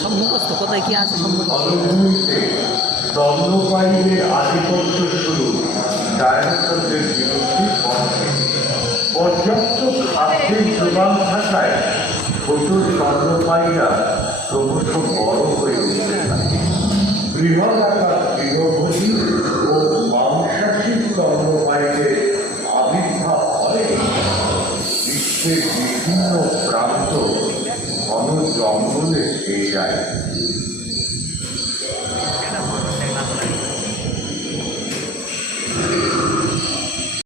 সব মুখস্থ কোথায় কি আছে সব আধিপত্য শুরু। ডায়াবেটিসের বিরুদ্ধে পর্যাপ্ত খাদ্যের যোগান থাকায় ছোট স্তন্যপায়ীরা ক্রমশ বড় হয়ে উঠতে থাকে। বৃহৎ আকার গৃহভোজী ও মাংসাশী স্তন্যপায়ীদের আবির্ভাব ফলে বিশ্বের বিভিন্ন প্রান্ত ঘন জঙ্গলে এই যায়।